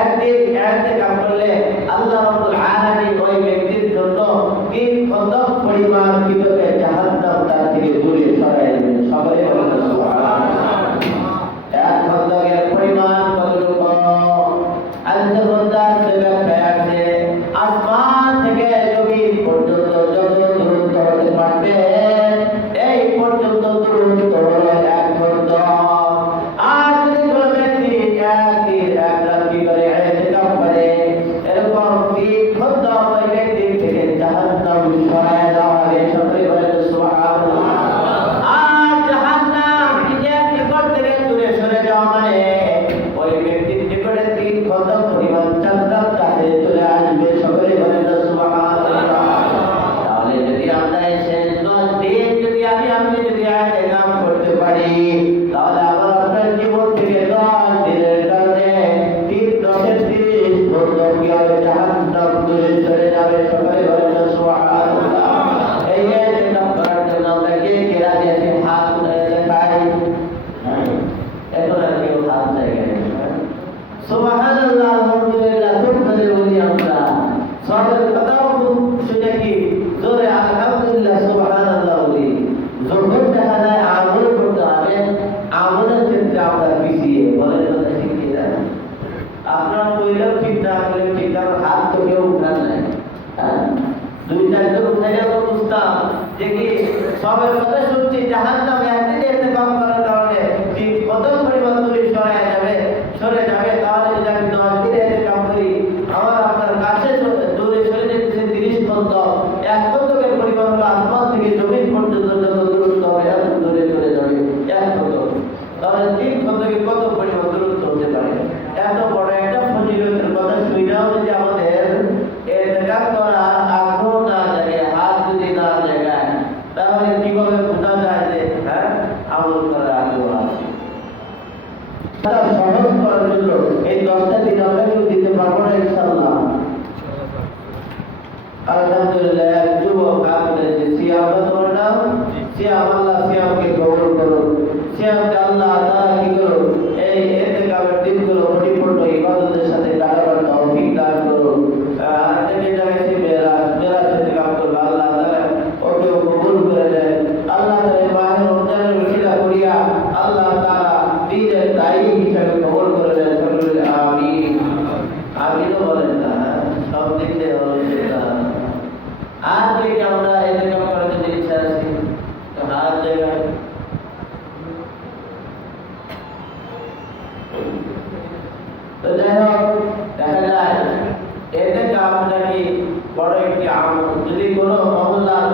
একদিন ইতিকাফ করলে আল্লাহ রাব্বুল আলামিন ওই ব্যক্তির জন্য 3 কদম পরিমাণ কিভাবে জাহান্নাম তার থেকে দূরে সরায় দেবেন। সকলে বলেন সুবহানাল্লাহ। এক কদমের পরিমাণ কতটুকু? আল্লাহ বান্দা সেটা আছে আসমান থেকে জমিন পর্যন্ত যত দূরত্ব হতে পারবে এই পর্যন্ত দূরত্ব হলো এক কদম। আর যদি কোনো ব্যক্তি এক রাত্রি করে ইতিকাফ করে এরকম 3 কদম ওই ব্যক্তির থেকে জাহান্নাম সরায় দেওয়া হবে। সকলে বলেন সুবহানাল্লাহ। আর জাহান্নাম নিজের নিকট থেকে দূরে সরে যাওয়া মানে ওই ব্যক্তির নিকটে 3 কদম পরিমাণ জান্নাত কাছে চলে আসবে। সকলে বলেন সুবহানাল্লাহ। তাহলে যদি আমরা এসে 10 দিন যদি আপনি যদি ইতিকাফ করতে পারি তাহলে আমার আপনার জীবন থেকে 10 দিনের কারণে 3 10 30 কদম কি হবে? জাহান্নাম দূরে সরে যাবে। সকলে বলেন সুবহানাল্লাহ। এই ইতিকাফ করার জন্য আমরা কে কে রাজি আছি? হাত তুলে দেখাই। এখন আর কেউ হাত দেখায় না। সুবহানাল্লাহ, আলহামদুলিল্লাহ, খুব করে বলি আমরা সবের কথাও খুব শুনে কি জোরে আলহামদুলিল্লাহ সুবহানাল্লাহ বলি। যখন দেখা যায় আমল করতে হবে, আমলের ক্ষেত্রে আমরা পিছিয়ে বলেন কথা শিখিয়ে দেয়। আপনার কইলেও ঠিক না করলেও ঠিক না, হাত তো কেউ উঠান নাই। 2-4 জন উঠে গেল বুঝতাম যে কি সবের কথা শুনছি জাহান্নামে একদিন ইতিকাফ করার কারণে 3 কদম পরিমাণ দূরে সরে যাবে। তাহলে যদি আমি 10 দিন ইতিকাফ করি আমার আপনার কাছে দূরে সরে যেতেছে 30 কদম। এক কদমের পরিমাণ হলো আসমান থেকে জমিন পর্যন্ত যত দূরত্ব হবে এত দূরে চলে যাবে এক কদম। তাহলে 3 কদমে কত পরিমাণ দূরত্ব হতে পারে? এত বড় একটা ফজিলতের কথা শুনেও যদি আমাদের ইতিকাফ করার আগ্রহ না জাগে, হাত যদি না জাগায়, তাহলে কিভাবে বোঝা যায় যে আমল করার আগ্রহ আছে? তারা সহজ করার জন্য এই 10টা দিন আমরা কেউ দিতে পারবো না ইনশাআল্লাহ। আলহামদুলিল্লাহ, এক যুবক আপনাদের যে সিয়াম তোমার নাম সিয়াম, আল্লাহ সিয়ামকে কবুল করুন। সিয়ামকে আল্লাহ তাআলা কি করুন? এই ইতিকাফের দিনগুলো পরিপূর্ণ ইবাদতের সাথে কাটাবার তৌফিক দান করুন। আর যে জায়গায় মেরাজ ইতিকাফ করবে আল্লাহ তাআলা ওকে কবুল করে দেন। আল্লাহ তাআলা মাহে রমজানের উসিলা করিয়া আল্লাহ তাআলা দিনের দায়ী হিসেবে কবুল করে দেন। সকলে আমিন। আমিন বলেন না, সব দিক থেকে আলহামদুলিল্লাহ। আর কি আমরা ইতিকাফ করার জন্য ইচ্ছা আছে তো হাত জায়গায়। তো যাই হোক, দেখা যায় ইতিকাফ নাকি বড় একটি আমল। যদি কোনো মহল্লার